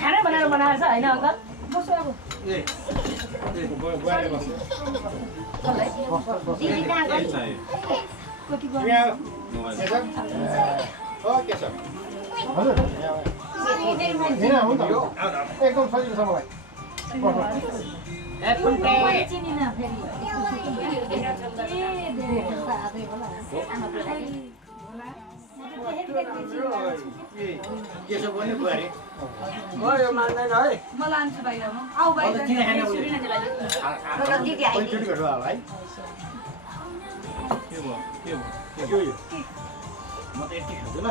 खाना बनाएर बनाएछ हैन अंकल बसो अब ए बुहारी बस दिदी कहाँ गयो कति ओके सर हजुर हैन हो त एकदम सजिलो छ मलाई चिनी न फेरि के छ भने बुहारी हो यो मान्दैन है म लान्छु बाहिर म आऊ बाहिर दिदी आइदियो एकचोटि भेटौँ होला है के भयो के यो म त यति खान्छु ल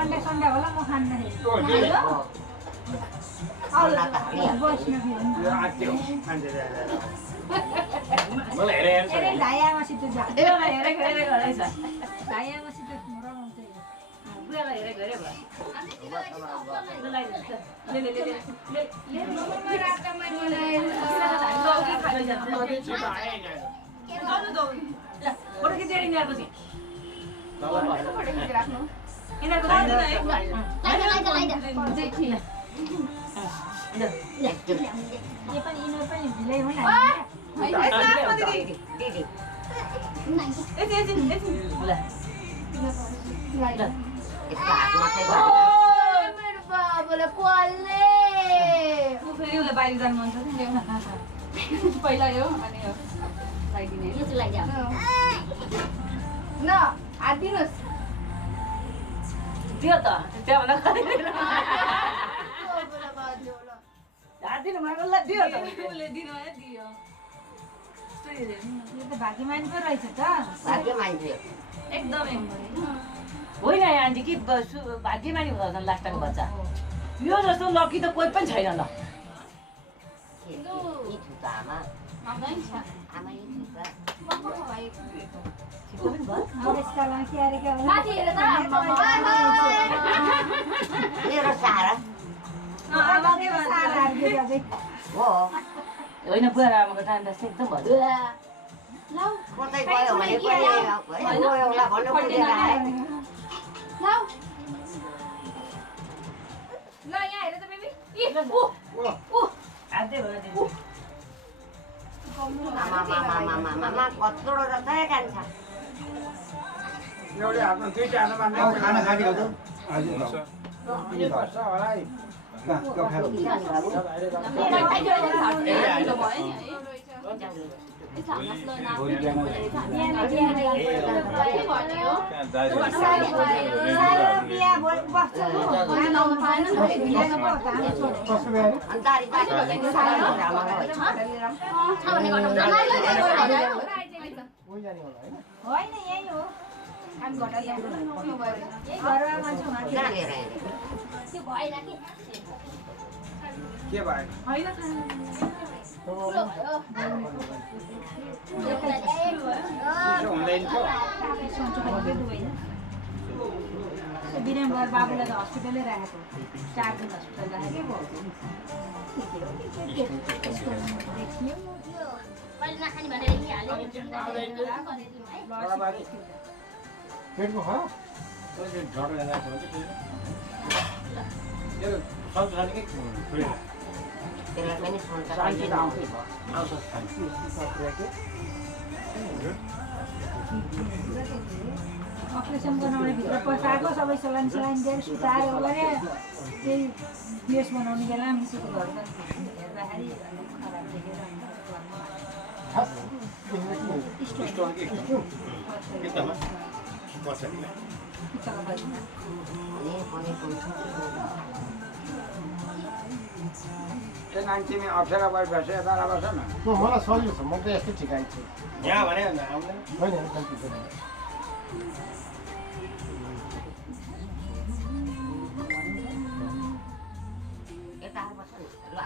अन्डा सन्डा होला म खान्दाखेरि बस्नु यो आत्यो मान्छे मलाई हेरेर धायामासित जा हेरेको रहेछ धायामासित रमाउँछ बुवालाई हेरेको हेरे भयो यो पनि यिनीहरू पनि ढिलै हो मेरो बाबुले पोल्ने फेरि उसले बाहिर जानु मन छ पहिला यो अनि यो लगाइदिने यो चाहिँ लगाइदियो न हात दिनुहोस् दियो त त्यहाँभन्दा हातिदिनु भएको ल दियो त उसले दिनु भयो दियो यो त भाग्यमानी पो रहेछ त भाग्य मान्छे एकदमै होइन आन्टी कि भाग्यमानी हुँदा लास्ट टाइम बच्चा यो जस्तो लकी त कोही पनि छैन ल मेरो सारा हो होइन बुवा आमाको टाइम जस्तो एकदम भयो कतै गयो भने पनि गयो भन्नु पुगेर आयो ल यहाँ हेर त बेबी कत्रो रसाय कान्छ एउटै हातमा दुईटा हातमा मान्ने खाना खाने हो त हजुर बस्छ होला है होइन यही हो यही घरमा मान्छे त्यो भएन कि के भयो होइन त्यसो हुँदैन थियो बिरामगर बाबुलाई त हस्पिटलै राखेको 4 दिन हस्पिटल राखेको देखियो कहिले नखाने भनेर हाल्यो पेटको खराब झगडा लगाएको छ भने यो सब्जी खाने के छोडेर त्यसलाई पनि शान्ति त आउँछ आउँछ खान्छ अपरेसन बनाउने भित्र पसाएको सबै सलाइन दिएर सुताएर गरे त्यही बेस बनाउने बेला मिसिको घर हेर्दाखेरि खराब देखेर स्टोन के एकदमै पर्छ नि त्यो मान्छेले अप्ठ्यारो भएर बस्छ यता बस्छ न मलाई सजिलो छ म त यस्तै ठिकाइ छु यहाँ भने आउँदैन होइन गल्ती छैन यता बस्छ नि ल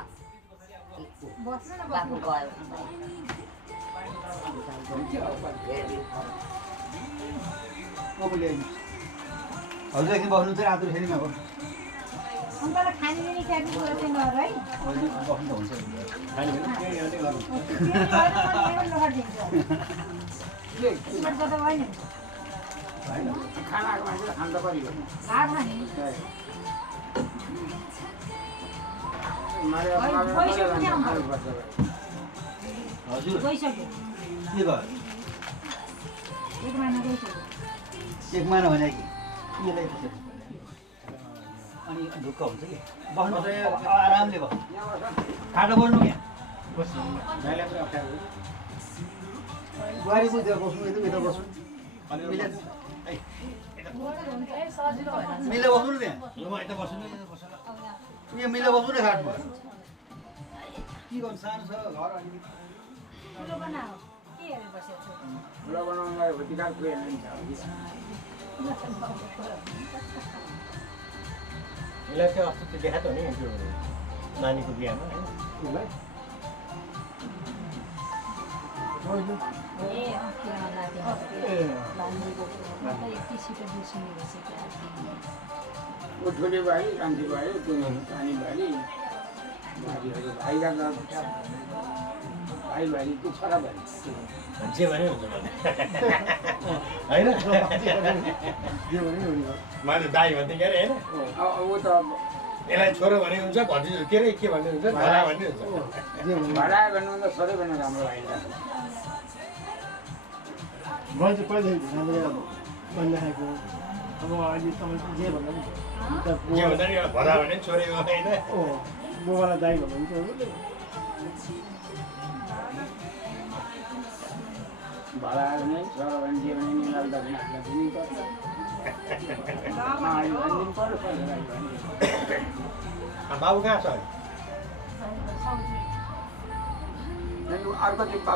बस्नु न बाबु गयो हजुर एकदिन बस्नु चाहिँ रातो फेरि नगर्नु अन्त खाने पनि क्याबी कुरा चाहिँ नगर है बस्नु हुन्छ खाने भने के गर्ने गर्नु खानाको मान्छेले खानु त पऱ्यो भात खाने हजुर गइसक्यो के भयो एक महिना गइसक्यो एक महिना भने कि यसलाई त्यसरी अनि ढुक्क हुन्छ कि बस्नु आरामले बस्नु खाटो बस्नु क्या भाइलाई पनि अप्ठ्यारो बुहारी बुझेर बस्नु यता बस्नु मिले मिले बस्नु न त्यहाँ यता बस्नु यहाँ मिले बस्नु न खाटमा के गर्नु सानो छ घर अलिकति ठुलो बनाऊ के हेरेर बसेको छु ठुलो बनाउनुलाई भतिकार पुगेन नि त यसलाई चाहिँ अस्ति त्यो देखाएको नि त्यो नानीको बिहामा होइन ए किन लाथे लानीको यति छिटो बिर्सिने रहेछ ऊ ठुली बारी कान्छी बारी पानी बारी बारीहरू भाइका भाइ बारी त्यो छोरा बारी जे भने हुन्छ होइन मैले दाई भन्थेँ के अरे होइन ऊ त यसलाई छोरो भने हुन्छ भतिजो के अरे के भन्ने हुन्छ भाडा भन्ने हुन्छ भाडा गर्नुभन्दा छोरै भन्नु राम्रो भाइलाई मैले चाहिँ पहिल्यैदेखि भनिराखेको अब अहिले तपाईँ जे भन्दा पनि के भन्छ नि भदा भने छोरी होइन बुबालाई दाइ भन्नुहुन्छ भाडा गर्ने छोरा भने जे भने निकाल दक्षिण हातलाई दिनुपर्छ बाबु कहाँ छ अर्को चाहिँ